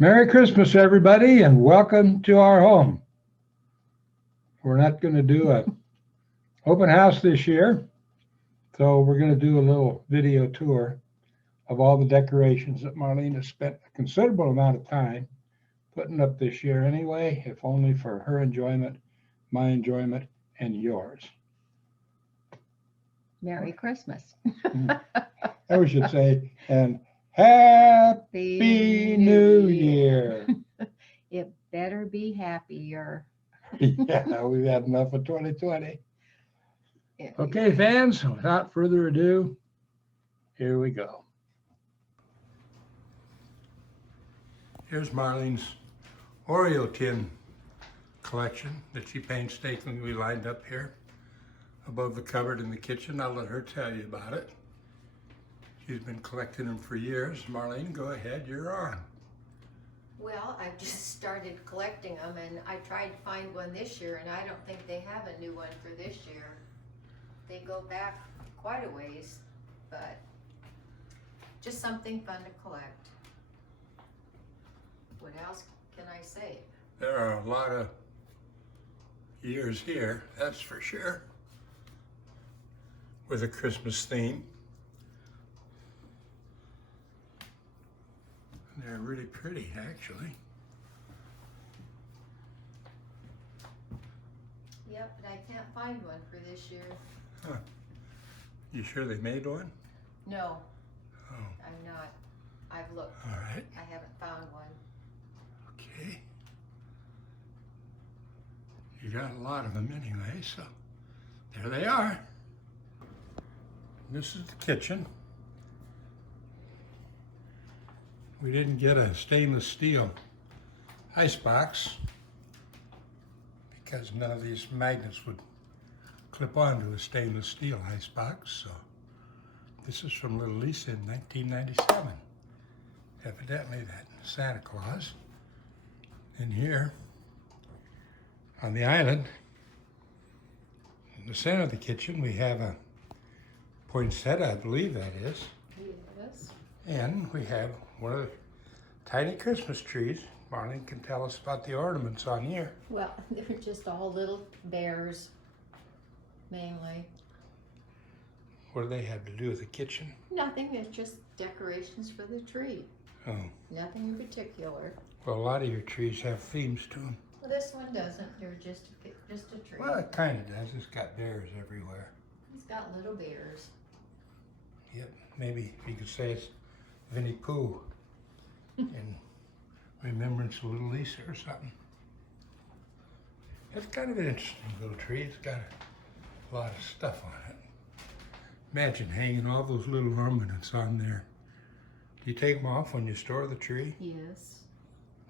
Merry Christmas, everybody, and welcome to our home. We're not going to do a open house this year, so we're going to do a little video tour of all the decorations that Marlene has spent a considerable amount of time putting up this year anyway, if only for her enjoyment, my enjoyment, and yours. Merry Christmas. We should say, and Happy New Year. It better be happier. Yeah, we've had enough of 2020. It- Okay, fans, without further ado, here we go. Here's Marlene's Oreo tin collection that she painstakingly lined up here above the cupboard in the kitchen. I'll let her tell you about it. She's been collecting them for years. Marlene, go ahead, you're on. Well, I've just started collecting them, and I tried to find one this year, and I don't think they have a new one for this year. They go back quite a ways, but just something fun to collect. What else can I say? There are a lot of years here, that's for sure, with a Christmas theme. They're really pretty, actually. Yep, but I can't find one for this year. Huh. You sure they made one? No, Oh, I'm not. I've looked. all right. I haven't found one. Okay. You got a lot of them anyway, so there they are. This is the kitchen. We didn't get a stainless steel icebox because none of these magnets would clip onto a stainless steel icebox. So this is from Little Lisa in 1997. Evidently that Santa Claus. And here on the island, in the center of the kitchen, we have a poinsettia, I believe that is. Yes. And we have one of the tiny Christmas trees. Marlene can tell us about the ornaments on here. Well, they're just all little bears, mainly. What do they have to do with the kitchen? Nothing, it's just decorations for the tree. Oh, Nothing in particular. well, a lot of your trees have themes to them. Well, this one doesn't. They're just a tree. Well, it kind of does. It's got bears everywhere. It's got little bears. Yep, maybe you could say it's Winnie Pooh in remembrance of Little Lisa or something. It's kind of an interesting little tree. It's got a lot of stuff on it. Imagine hanging all those little ornaments on there. Do you take them off when you store the tree? Yes.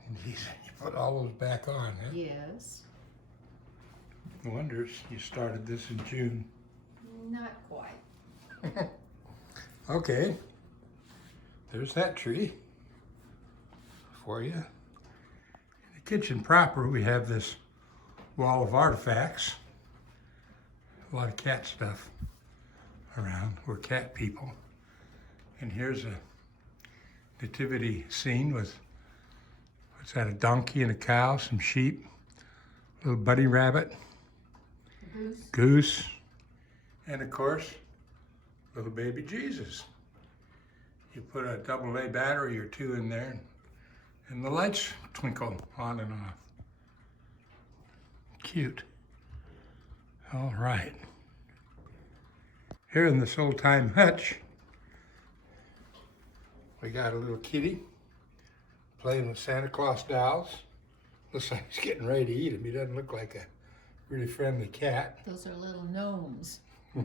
And you put all those back on, huh? Yes. No wonder you started this in June. Not quite. Okay, there's that tree for you. In the kitchen proper, we have this wall of artifacts. A lot of cat stuff around. We're cat people. And here's a nativity scene with, what's that, a donkey and a cow, some sheep, a little bunny rabbit, goose, and of course, little baby Jesus. You put a AA battery or two in there and the lights twinkle on and off. Cute. All right. Here in this old time hutch, we got a little kitty playing with Santa Claus dolls. Looks like he's getting ready to eat him. He doesn't look like a really friendly cat. Those are little gnomes.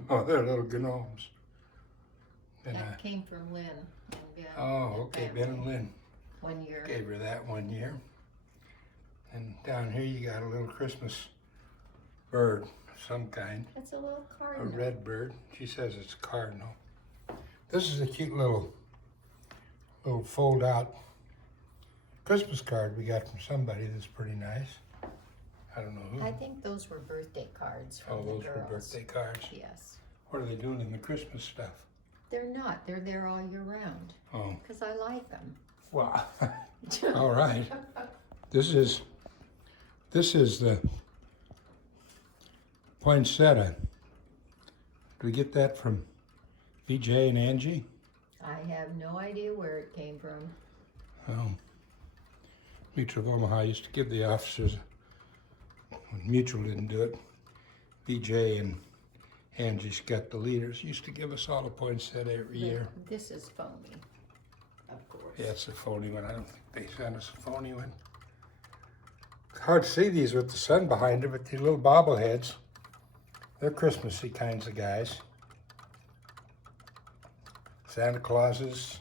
Oh, they're little gnomes. And, That came from Lynn and Ben. oh, and okay, family Ben and Lynn One year. gave her that one year. And down here you got a little Christmas bird of some kind, That's a little a cardinal. red bird. She says it's a cardinal. This is a cute little fold out Christmas card we got from somebody that's pretty nice. I don't know who. I think those were birthday cards from Oh, the those girls. were birthday cards. Yes. What are they doing in the Christmas stuff? They're not. They're there all year round Oh, because I like them. well, All right. This is the poinsettia. Did we get that from VJ and Angie? I have no idea where it came from. Oh. Mutual of Omaha used to give the officers, when Mutual didn't do it, VJ and Angie Scott, the leaders, used to give us all a poinsettia every year. This is phony, of course. Yeah, it's a phony one. I don't think they sent us a phony one. Hard to see these with the sun behind them, but these little bobbleheads, they're Christmassy kinds of guys. Santa Clauses,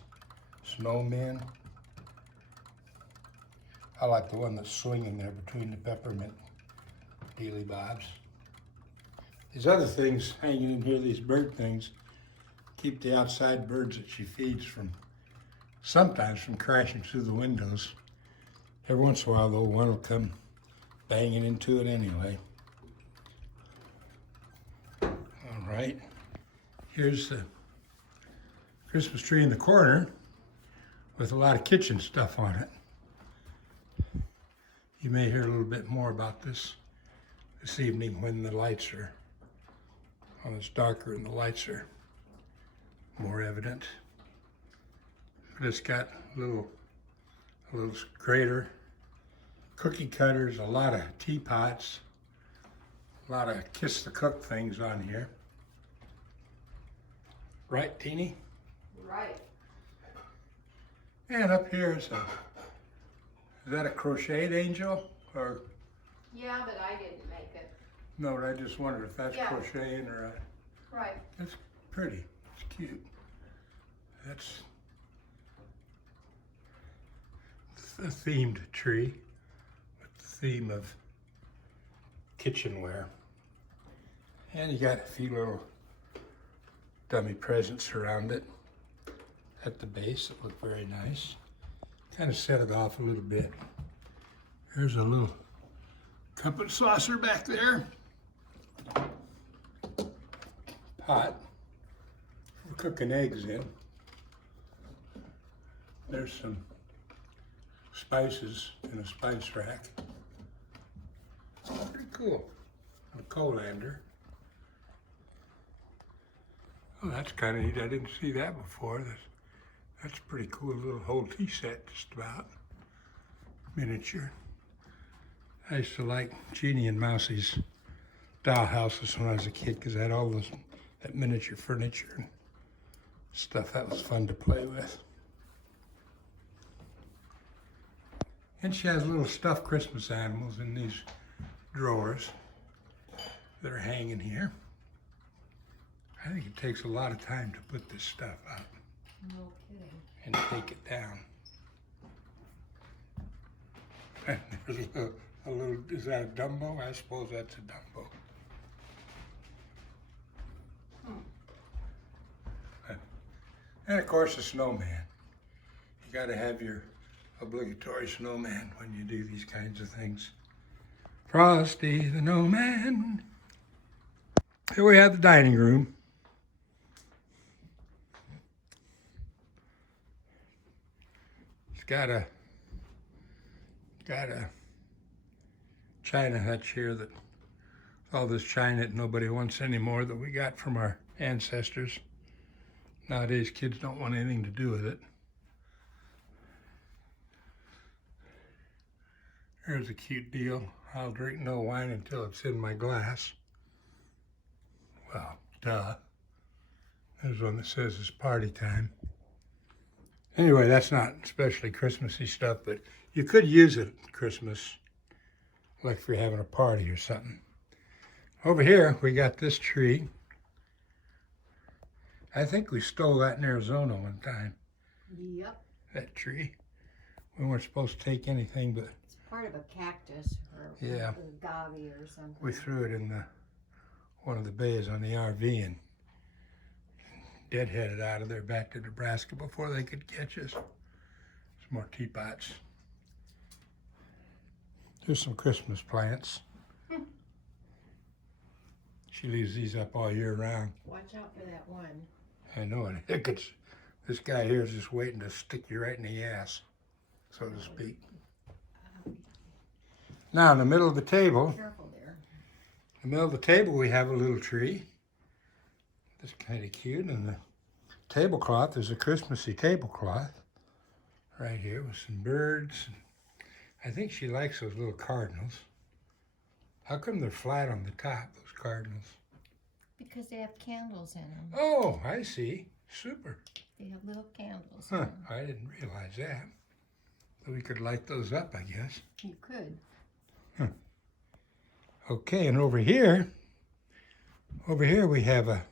snowmen. I like the one that's swinging there between the peppermint dealy bobs. These other things hanging in here, these bird things, keep the outside birds that she feeds sometimes from crashing through the windows. Every once in a while, though, one will come banging into it anyway. All right, here's the Christmas tree in the corner with a lot of kitchen stuff on it. You may hear a little bit more about this evening when the lights are when it's darker and the lights are more evident. But it's got a little grater, cookie cutters, a lot of teapots, a lot of kiss the cook things on here. Right, Teeny? Right. And up here is that a crocheted angel? Or Yeah, but I didn't make it. no, I just wondered if that's Yeah. crocheting or Right. it's pretty, it's cute. That's a themed tree with the theme of kitchenware. And you got a few little dummy presents around it at the base that look very nice. Kind of set it off a little bit. There's a little cup and saucer back there. Pot for cooking eggs in. There's some spices in a spice rack. Pretty cool. A colander. Oh, that's kind of neat. I didn't see that before. That's a pretty cool little whole tea set, just about. Miniature. I used to like Jeannie and Mousie's doll houses when I was a kid because I had all that miniature furniture and stuff. That was fun to play with. And she has little stuffed Christmas animals in these drawers that are hanging here. I think it takes a lot of time to put this stuff up No kidding. and take it down. And there's a little, is that a Dumbo? I suppose that's a Dumbo. And of course, a snowman. You got to have your obligatory snowman when you do these kinds of things. Frosty the Snowman. Here we have the dining room. It's got a china hutch here that all this china that nobody wants anymore that we got from our ancestors. Nowadays, kids don't want anything to do with it. Here's a cute deal. I'll drink no wine until it's in my glass. Well, duh. There's one that says it's party time. Anyway, that's not especially Christmassy stuff, but you could use it at Christmas, like if you're having a party or something. Over here, we got this tree. I think we stole that in Arizona one time, Yep. that tree. We weren't supposed to take anything, but It's part of a cactus or Yeah. agave or something. we threw it in one of the bays on the RV and deadheaded out of there back to Nebraska before they could catch us. Some more teapots. There's some Christmas plants. She leaves these up all year round. Watch out for that one. I know it. This guy here is just waiting to stick you right in the ass. so to speak. Now, in the middle of the table, Careful there. in the middle of the table, we have a little tree. That's kind of cute. And the tablecloth is a Christmassy tablecloth right here with some birds. I think she likes those little cardinals. How come they're flat on the top, those cardinals? Because they have candles in them. Oh, I see. Super. They have little candles. Huh, I didn't realize that. So we could light those up, I guess. You could. Okay, and over here we have a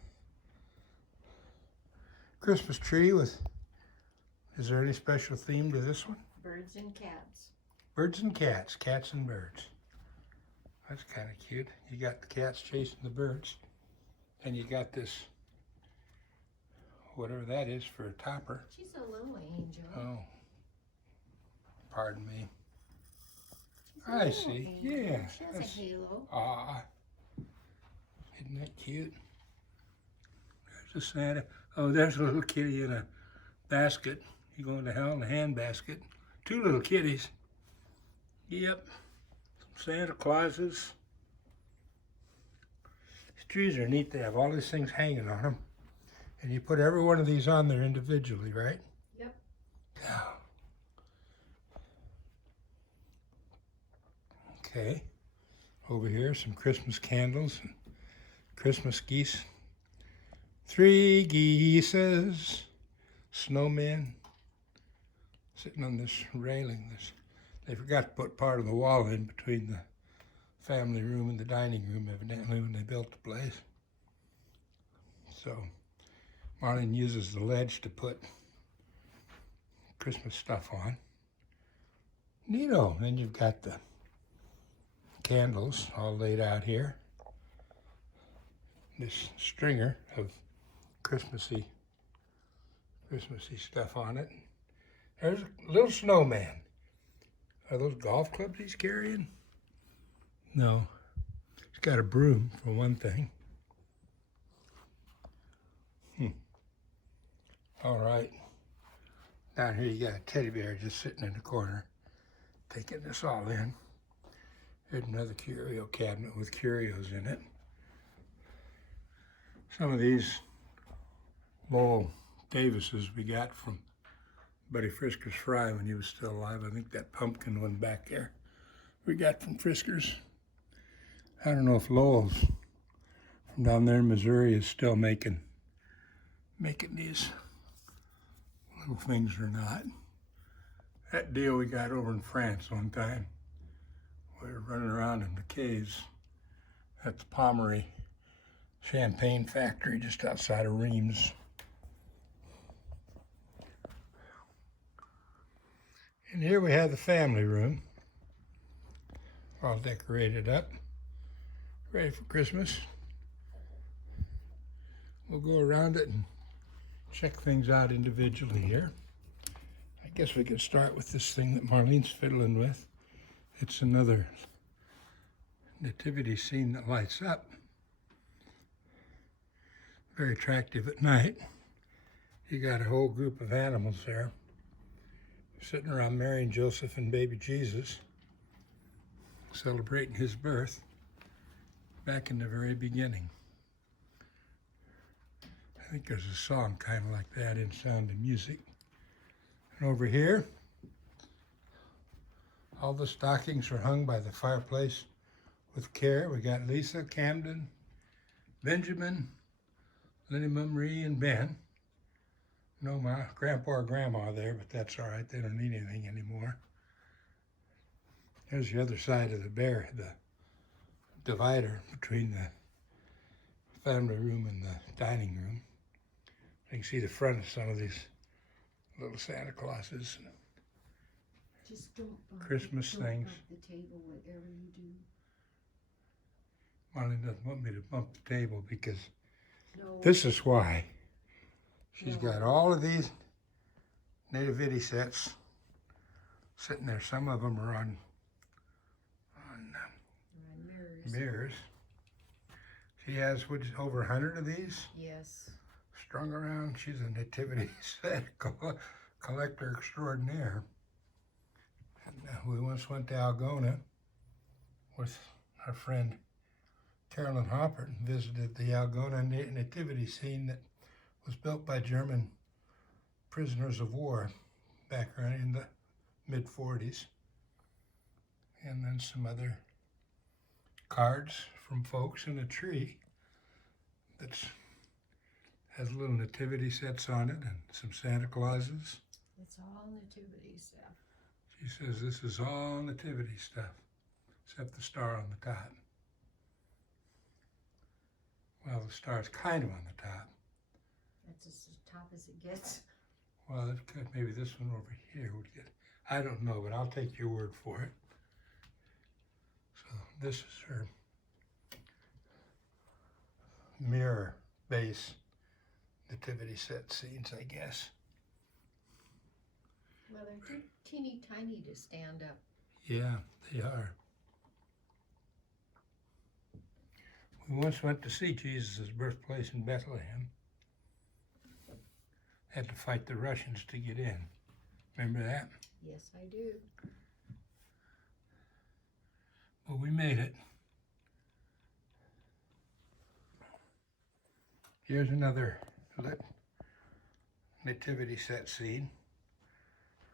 Christmas tree with, is there any special theme to this one? Birds and cats. Birds and cats, cats and birds. That's kind of cute. You got the cats chasing the birds. And you got this, whatever that is for a topper. She's a little angel. Oh, pardon me. She's a I little see. angel. Yeah, She has that's- a halo. Ah, isn't that cute? There's a Santa. Oh, there's a little kitty in a basket. You going to hell in a handbasket. 2 little kitties. Yep. Some Santa Clauses. These trees are neat. They have all these things hanging on them. And you put every one of these on there individually, right? Yep. Yeah. Okay. Over here, some Christmas candles and Christmas geese. 3 geeses, snowmen, sitting on this railing. They forgot to put part of the wall in between the family room and the dining room, evidently, when they built the place. So Marlene uses the ledge to put Christmas stuff on. Neato. Then you've got the candles all laid out here. This stringer of Christmassy stuff on it. There's a little snowman. Are those golf clubs he's carrying? No. He's got a broom, for one thing. All right. Down here you got a teddy bear just sitting in the corner, taking this all in. Here's another curio cabinet with curios in it. Some of these Lowell Davises we got from Buddy Frisker's Fry when he was still alive. I think that pumpkin one back there we got from Frisker's. I don't know if Lowell's from down there in Missouri is still making these little things or not. That deal we got over in France one time, we were running around in the caves at the Pommery champagne factory just outside of Reims. And here we have the family room, all decorated up, ready for Christmas. We'll go around it and check things out individually here. I guess we could start with this thing that Marlene's fiddling with. It's another nativity scene that lights up. Very attractive at night. You got a whole group of animals there sitting around Mary and Joseph and baby Jesus, celebrating his birth back in the very beginning. I think there's a song kind of like that in Sound of Music. And over here, all the stockings are hung by the fireplace with care. We got Lisa, Camden, Benjamin, Lenny, Marie, and Ben. No, my grandpa or grandma there, but that's all right. They don't need anything anymore. There's the other side of the divider between the family room and the dining room. You can see the front of some of these little Santa Clauses. Just don't bump Christmas don't things. bump the table, whatever you do. Marlene doesn't want me to bump the table because No. this is why. She's No. got all of these nativity sets sitting there. Some of them are on mirrors. mirrors. She has over 100 of these Yes. strung around. She's a nativity set collector extraordinaire. We once went to Algona with our friend Carolyn Hoppert and visited the Algona nativity scene that was built by German prisoners of war back around in the mid-40s. And then some other cards from folks and a tree that has little nativity sets on it and some Santa Clauses. It's all nativity stuff. She says this is all nativity stuff, except the star on the top. Well, the star's kind of on the top. That's as top as it gets. Well, it could, maybe this one over here would get, I don't know, but I'll take your word for it. So this is her mirror base nativity set scenes, I guess. Well, they're too teeny tiny to stand up. Yeah, they are. We once went to see Jesus' birthplace in Bethlehem. Had to fight the Russians to get in. Remember that? Yes, I do. Well, we made it. Here's another lit nativity set scene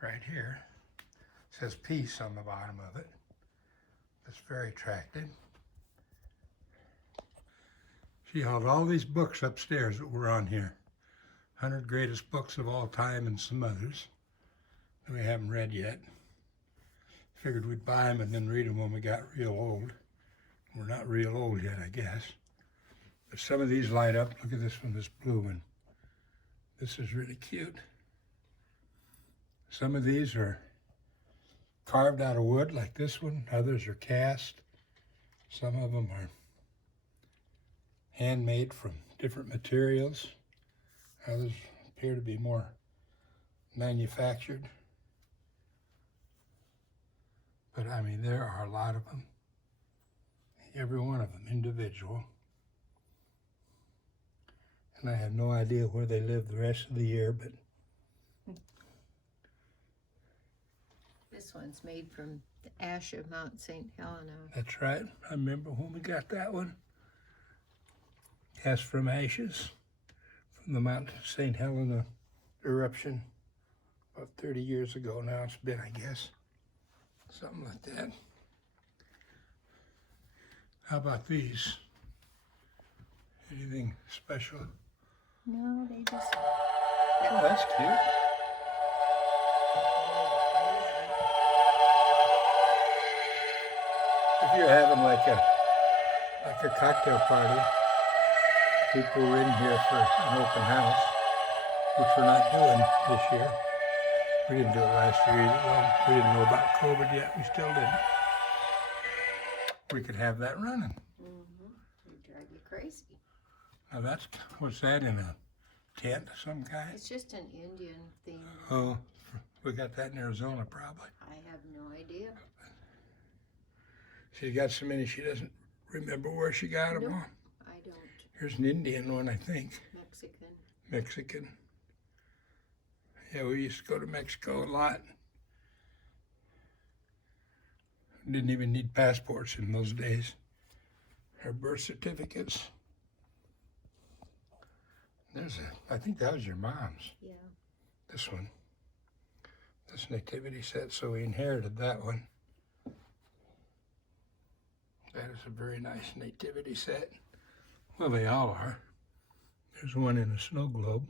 right here. It says peace on the bottom of it. It's very attractive. She held all these books upstairs that were on here. 100 greatest books of all time and some others that we haven't read yet. Figured we'd buy them and then read them when we got real old. We're not real old yet, I guess. But some of these light up. Look at this one, this blue one. This is really cute. Some of these are carved out of wood, like this one. Others are cast. Some of them are handmade from different materials. Others appear to be more manufactured. But I mean, there are a lot of them. Every one of them individual. And I have no idea where they live the rest of the year, but This one's made from the ash of Mount St. Helena. that's right. I remember when we got that one. Cast from ashes from the Mount St. Helena eruption about 30 years ago now. It's been, I guess, something like that. How about these? Anything special? No, they just... Oh, that's cute. If you're having like a cocktail party, people were in here for an open house, which we're not doing this year. We didn't do it last year either. Well, we didn't know about COVID yet. We still didn't. We could have that running. It'd drive you crazy. Now what's that, in a tent of some kind? It's just an Indian theme. Oh, we got that in Arizona probably. I have no idea. She's got so many she doesn't remember where she got them Nope. all. I don't. Here's an Indian one, I think. Mexican. Mexican. Yeah, we used to go to Mexico a lot. Didn't even need passports in those days. Our birth certificates. I think that was your mom's, Yeah. this one. This nativity set, so we inherited that one. That is a very nice nativity set. Well, they all are. There's one in a snow globe.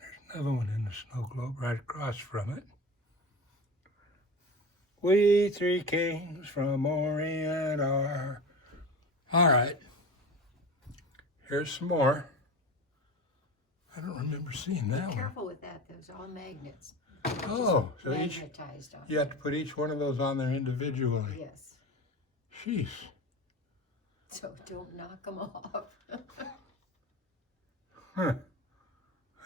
There's another one in the snow globe right across from it. We three kings from Orient are. All right. Here's some more. I don't remember seeing that Be one. careful with that. Those are all magnets. Oh, so Magnetized on. you have to put each one of those on there individually. Yes. Sheesh. So don't knock them off. Huh.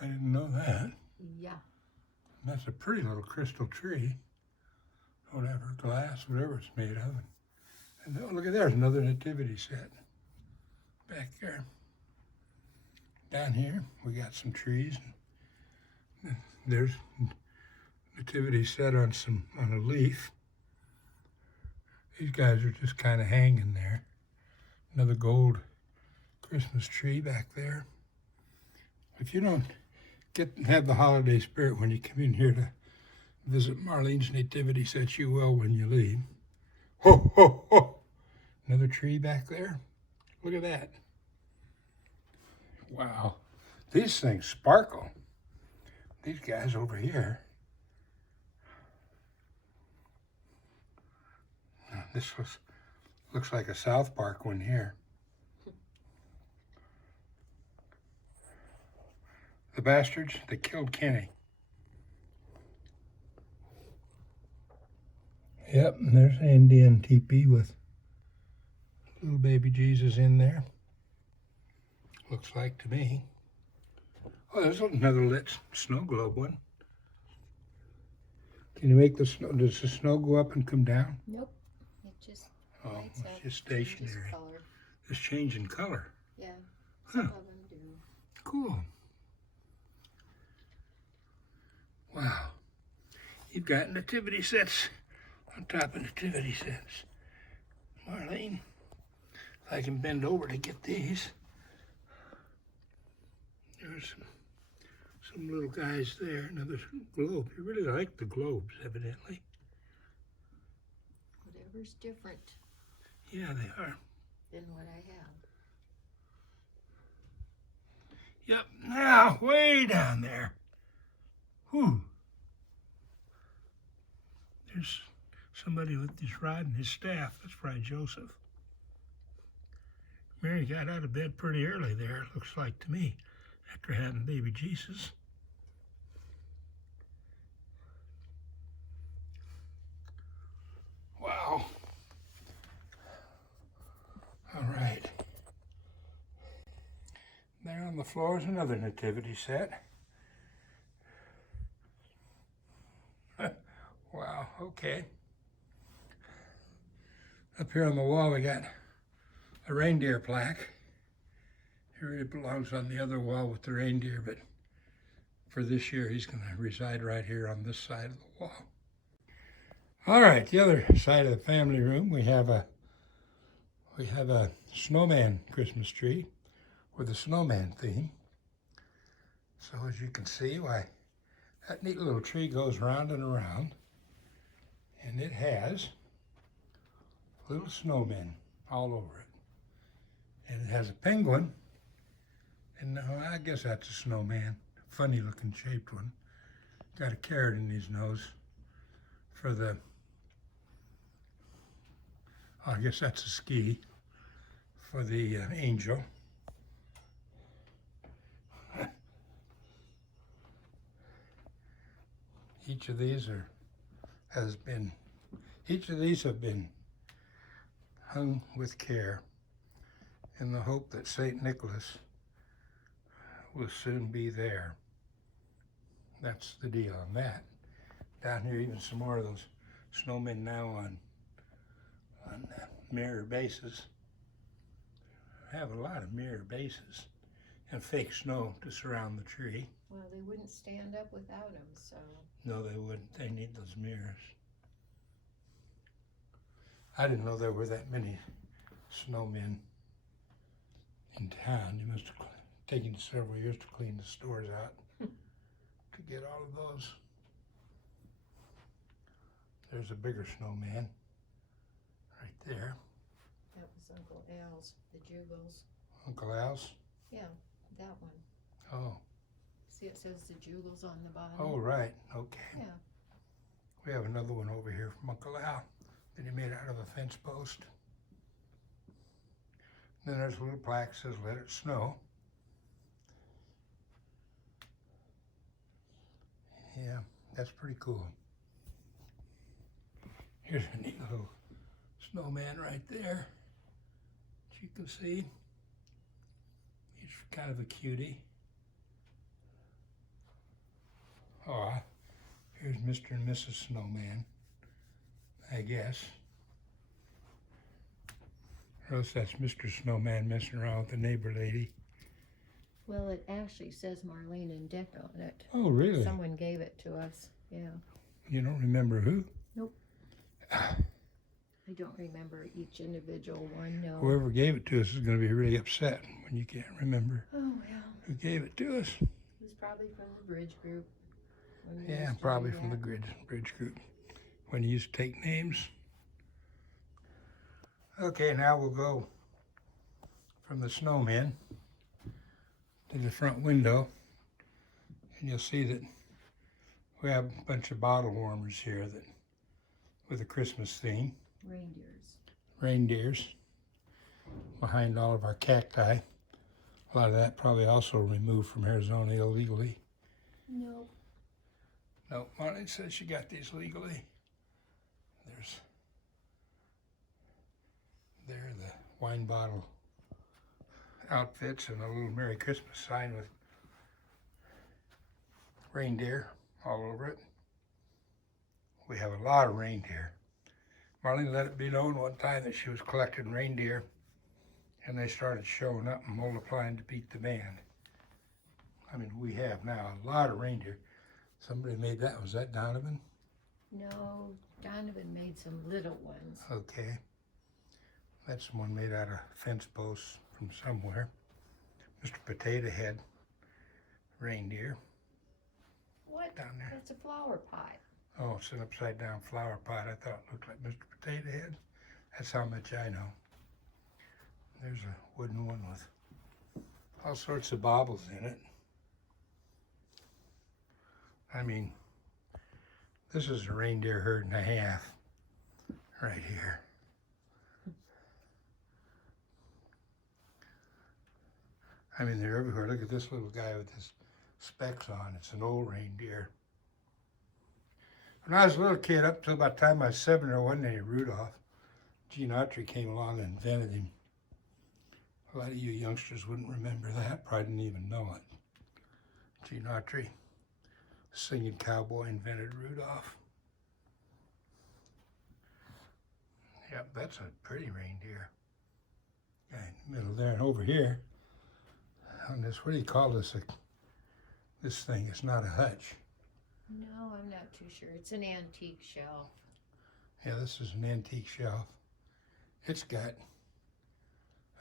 I didn't know that. Yeah. That's a pretty little crystal tree. Whatever, glass, whatever it's made of. And oh, look at there's another nativity set. Back there. Down here, we got some trees. There's nativity set on a leaf. These guys are just kind of hanging there. Another gold Christmas tree back there. If you don't have the holiday spirit when you come in here to visit Marlene's nativity set, you will when you leave. Ho, ho, ho! Another tree back there. Look at that. Wow. These things sparkle. These guys over here. This looks like a South Park one here. The bastards, they killed Kenny. Yep, and there's an Indian teepee with little baby Jesus in there. Looks like to me. Oh, there's another lit snow globe one. Can you make the snow, does the snow go up and come down? Nope. It just Oh, lights it's up, just changes stationary. color. It's changing color. Yeah, Huh. some of them do. Cool. Wow. You've got nativity sets on top of nativity sets. Marlene, if I can bend over to get these. There's some little guys there, another globe. You really like the globes, evidently. Whatever's different Yeah, they are. than what I have. Yep, now, way down there. Whew. There's somebody with his rod and his staff. That's probably Joseph. Mary got out of bed pretty early there, it looks like to me, after having baby Jesus. Wow. All right. There on the floor is another nativity set. Wow, okay. Up here on the wall we got a reindeer plaque. Here it belongs on the other wall with the reindeer, but for this year he's going to reside right here on this side of the wall. All right, the other side of the family room we have a snowman Christmas tree with a snowman theme. So as you can see, why, that neat little tree goes round and around, and it has little snowmen all over it. And it has a penguin, and I guess that's a snowman, funny looking shaped one. Got a carrot in his nose for the, I guess that's a ski, for the angel. Each of these have been hung with care in the hope that St. Nicholas will soon be there. That's the deal on that. Down here, even some more of those snowmen now on mirror bases. I have a lot of mirror bases and fake snow to surround the tree. Well, they wouldn't stand up without them, so. No, they wouldn't. They need those mirrors. I didn't know there were that many snowmen in town. You must have taken several years to clean the stores out to get all of those. There's a bigger snowman right there. That was Uncle Al's, the Jugles. Uncle Al's? Yeah, that one. Oh. See, it says the Jugles on the bottom. Oh, right. Okay. Yeah. We have another one over here from Uncle Al that he made out of a fence post. Then there's a little plaque that says, "Let it snow." Yeah, that's pretty cool. Here's a neat little snowman right there, that you can see. He's kind of a cutie. Oh, here's Mr. and Mrs. Snowman, I guess. Or else that's Mr. Snowman messing around with the neighbor lady. Well, it actually says Marlene and Dick on it. Oh, really? Someone gave it to us, yeah. You don't remember who? I don't remember each individual one, no. Whoever gave it to us is going to be really upset when you can't remember Oh, well, who gave it to us. it was probably from the bridge group. when we Yeah, used to probably do from the that. bridge group when you used to take names. Okay, now we'll go from the snowman to the front window, and you'll see that we have a bunch of bottle warmers here that with a Christmas theme. Reindeers behind all of our cacti. A lot of that probably also removed from Arizona illegally. Nope. No, Marlene says she got these legally. There the wine bottle outfits and a little Merry Christmas sign with reindeer all over it. We have a lot of reindeer. Marlene let it be known one time that she was collecting reindeer, and they started showing up and multiplying to beat the band. I mean, we have now a lot of reindeer. Somebody made that. Was that Donovan? No, Donovan made some little ones. Okay. That's one made out of fence posts from somewhere. Mr. Potato Head reindeer. What? Down there. That's a flower pot. Oh, it's an upside down flower pot. I thought it looked like Mr. Potato Head. That's how much I know. There's a wooden one with all sorts of baubles in it. I mean, this is a reindeer herd and a half right here. I mean, they're everywhere. Look at this little guy with his specs on. It's an old reindeer. When I was a little kid, up till about the time I was 7, there wasn't any Rudolph. Gene Autry came along and invented him. A lot of you youngsters wouldn't remember that, probably didn't even know it. Gene Autry, singing cowboy, invented Rudolph. Yep, that's a pretty reindeer. Guy in the middle there, and over here, on this, what do you call this? This thing, it's not a hutch. No, I'm not too sure. It's an antique shelf. Yeah, this is an antique shelf. It's got,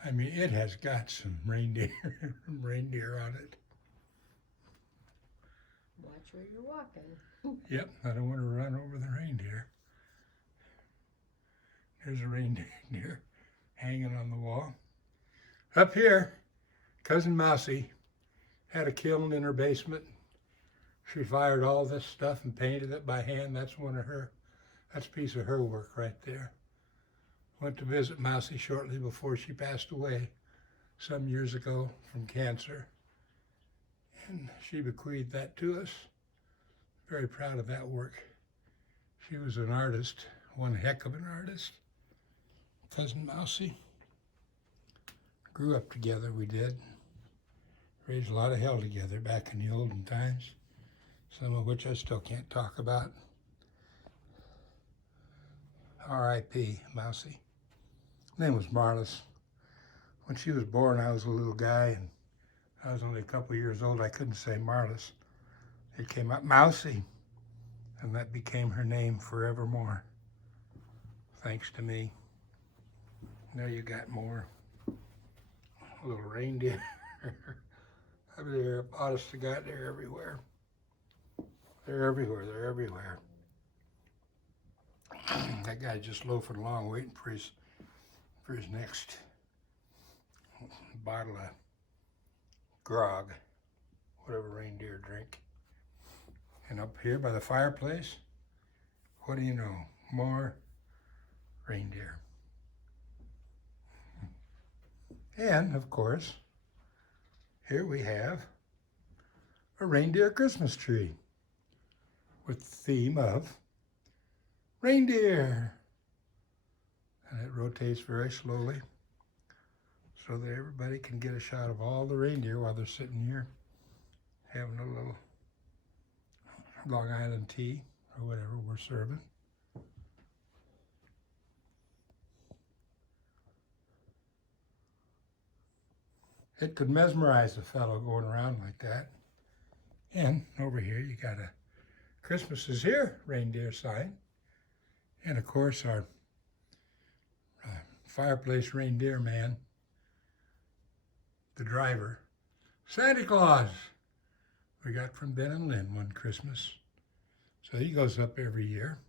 I mean, it has got some reindeer on it. Watch where you're walking. Yep, I don't want to run over the reindeer. There's a reindeer hanging on the wall. Up here, Cousin Mousie had a kiln in her basement. She fired all this stuff and painted it by hand. That's a piece of her work right there. Went to visit Mousie shortly before she passed away some years ago from cancer. And she bequeathed that to us. Very proud of that work. She was an artist, one heck of an artist. Cousin Mousie. Grew up together, we did. Raised a lot of hell together back in the olden times, some of which I still can't talk about. R.I.P. Mousie. Her name was Marlis. When she was born, I was a little guy, and I was only a couple years old. I couldn't say Marlis. It came out Mousie, and that became her name forevermore, thanks to me. There you got more little reindeer. I mean, they're, honest to God, they're everywhere. They're everywhere, they're everywhere. That guy just loafing along waiting for his next bottle of grog, whatever reindeer drink. And up here by the fireplace, what do you know? More reindeer. And, of course, here we have a reindeer Christmas tree with the theme of reindeer. And it rotates very slowly so that everybody can get a shot of all the reindeer while they're sitting here having a little Long Island tea or whatever we're serving. It could mesmerize a fellow going around like that. And over here you got a Christmas is here reindeer sign. And of course our fireplace reindeer man, the driver, Santa Claus, we got from Ben and Lynn one Christmas. So he goes up every year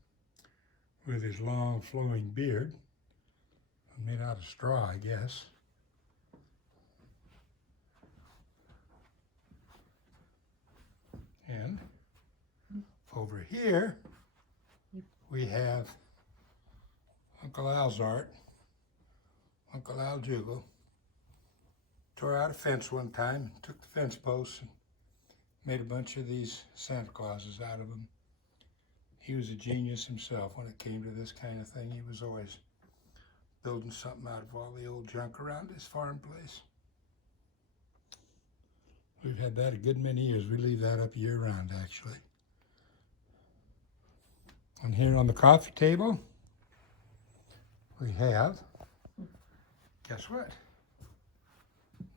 with his long flowing beard, made out of straw, I guess. And over here, we have Uncle Al's art. Uncle Al Jugal tore out a fence one time, took the fence posts and made a bunch of these Santa Clauses out of them. He was a genius himself when it came to this kind of thing. He was always building something out of all the old junk around his farm place. We've had that a good many years. We leave that up year round, actually. And here on the coffee table, we have, guess what?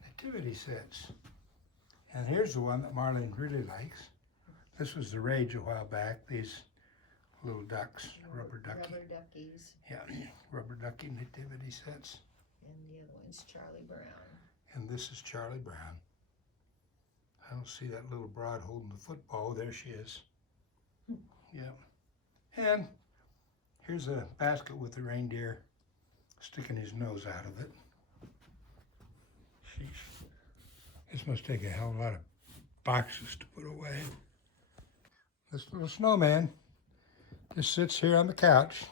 Nativity sets. And here's the one that Marlene really likes. This was the rage a while back, these little ducks, rubber ducky. Rubber duckies. Yeah, rubber ducky nativity sets. And the other one's Charlie Brown. And this is Charlie Brown. I don't see that little broad holding the football. There she is. Yeah. And here's a basket with the reindeer sticking his nose out of it. Sheesh. This must take a hell of a lot of boxes to put away. This little snowman just sits here on the couch.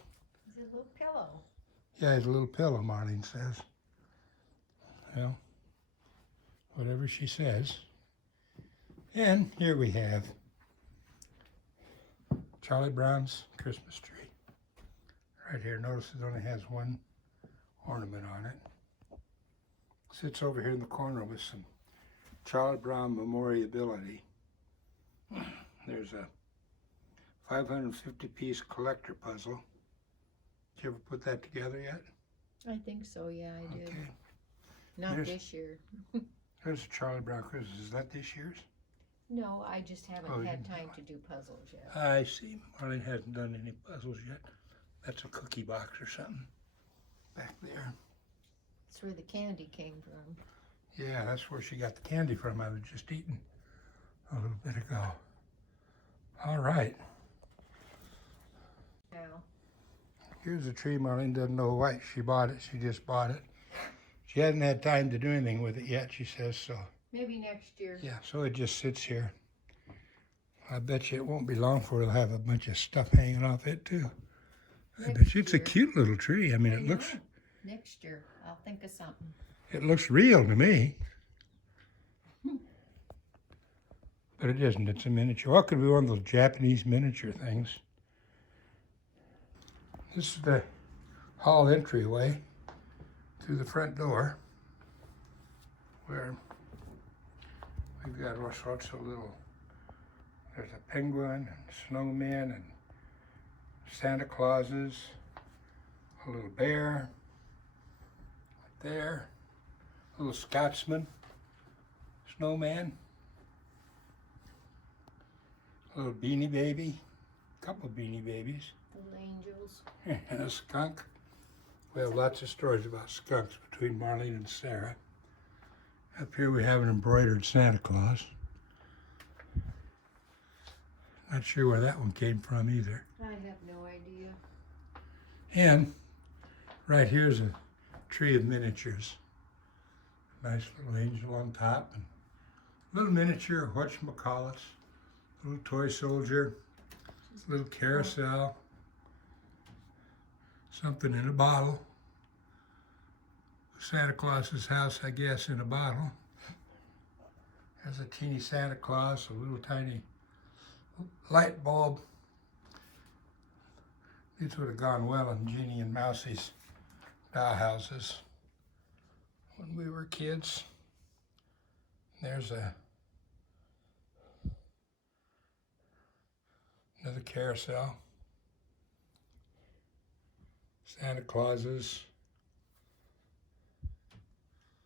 He's a little pillow. Yeah, he's a little pillow, Marlene says. Well, whatever she says. And here we have Charlie Brown's Christmas tree. Right here, notice it only has one ornament on it. Sits over here in the corner with some Charlie Brown memorability. There's a 550-piece collector puzzle. Did you ever put that together yet? I think so, yeah, I did. Okay. Not There's- this year. There's a Charlie Brown Christmas. Is that this year's? No, I just haven't Oh, you had didn't time do to do puzzles yet. I see. Marlene hasn't done any puzzles yet. That's a cookie box or something back there. That's where the candy came from. Yeah, that's where she got the candy from. I was just eating a little bit ago. All right. Now, Here's a tree Marlene doesn't know why she bought it. She just bought it. She hasn't had time to do anything with it yet, she says, so. maybe next year. Yeah, so it just sits here. I bet you it won't be long before it'll have a bunch of stuff hanging off it too. I bet you it's a year. cute little tree. I mean, I it looks know. Next year, I'll think of something. it looks real to me. But it isn't. It's a miniature. Well, it could be one of those Japanese miniature things. This is the hall entryway to the front door, where we've got all sorts of little, there's a penguin and snowmen and Santa Clauses, a little bear, right there, a little Scotsman, snowman, a little beanie baby, a couple of beanie babies, Little angels. and a skunk. We have lots of stories about skunks between Marlene and Sarah. Up here we have an embroidered Santa Claus. Not sure where that one came from either. I have no idea. And right here's a tree of miniatures. Nice little angel on top and little miniature whatchamacallits, little toy soldier, little carousel, something in a bottle. Santa Claus's house, I guess, in a bottle. There's a teeny Santa Claus, a little tiny light bulb. These would have gone well in Jeannie and Mousie's doll houses when we were kids. There's another carousel. Santa Clauses.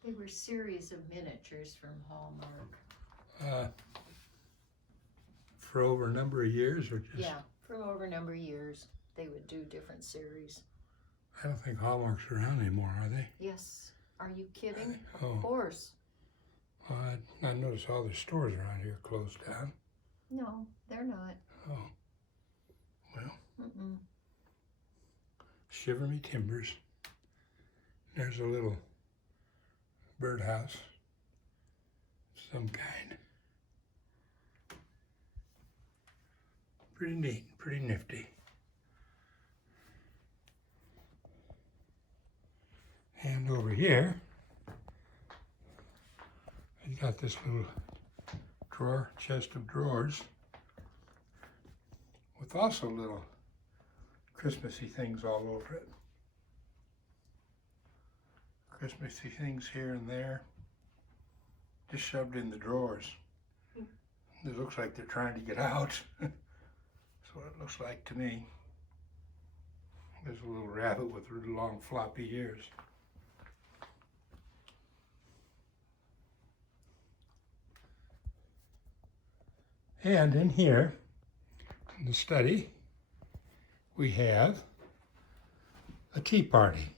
They were series of miniatures from Hallmark. for over a number of years, or just? Yeah, from over a number of years, they would do different series. I don't think Hallmark's around anymore, are they? Yes. Are you kidding? Oh. Of course. I noticed all the stores around here closed down. No, they're not. Oh, well, Mm-mm. shiver me timbers. There's a little birdhouse of some kind. Pretty neat, pretty nifty. And over here, you got this little drawer, chest of drawers, with also little Christmassy things all over it. Christmassy things here and there, just shoved in the drawers. It looks like they're trying to get out. That's what it looks like to me. There's a little rabbit with really long floppy ears. And in here, in the study, we have a tea party.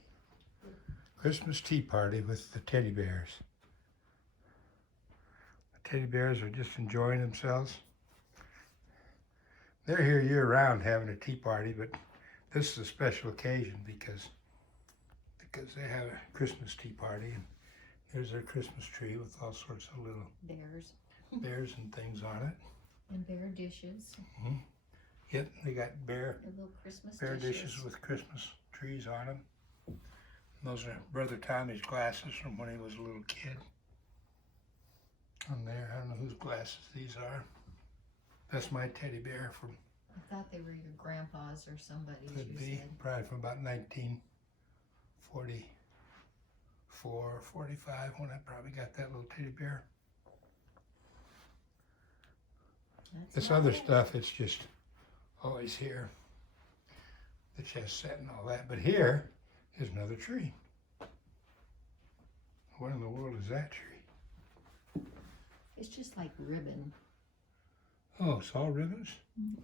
Christmas tea party with the teddy bears. The teddy bears are just enjoying themselves. They're here year round having a tea party, but this is a special occasion because they have a Christmas tea party, and there's their Christmas tree with all sorts of little bears and things on it. And bear dishes. Mm-hmm. Yep, they got bear Little Christmas dishes with Christmas trees on them. Those are Brother Tommy's glasses from when he was a little kid. On there, I don't know whose glasses these are. That's my teddy bear from. I thought they were your grandpa's or somebody's. Could be, said. probably from about 1944 or 45 when I probably got that little teddy bear. That's This not other bad. stuff, it's just always here. The chest set and all that. But here is another tree. What in the world is that tree? It's just like ribbon. Oh, it's all ribbons?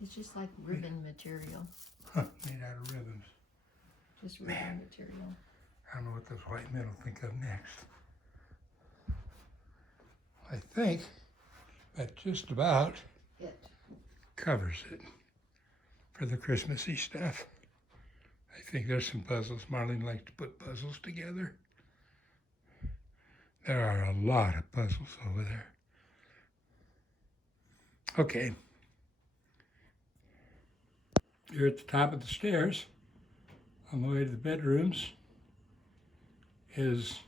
It's just like ribbon material. Huh, made out of ribbons. Just ribbon material. I don't know what those white men will think of next. I think that just about It. covers it for the Christmassy stuff. I think there's some puzzles. Marlene likes to put puzzles together. There are a lot of puzzles over there. Okay. Here at the top of the stairs, on the way to the bedrooms, is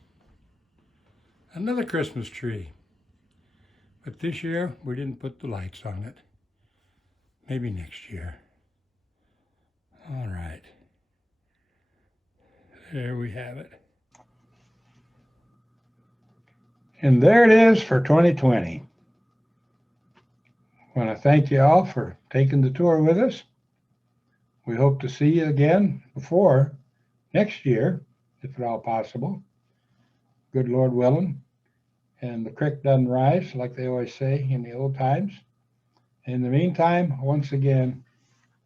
another Christmas tree. But this year, we didn't put the lights on it. Maybe next year. All right. There we have it. And there it is for 2020. I want to thank you all for taking the tour with us. We hope to see you again before next year, if at all possible. Good Lord willing. And the creek doesn't rise, like they always say in the old times. In the meantime, once again,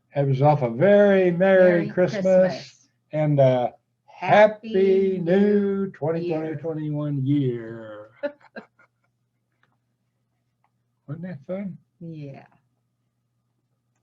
have yourself a very Merry Christmas and a Happy New 2021 year. Wasn't that fun? Yeah.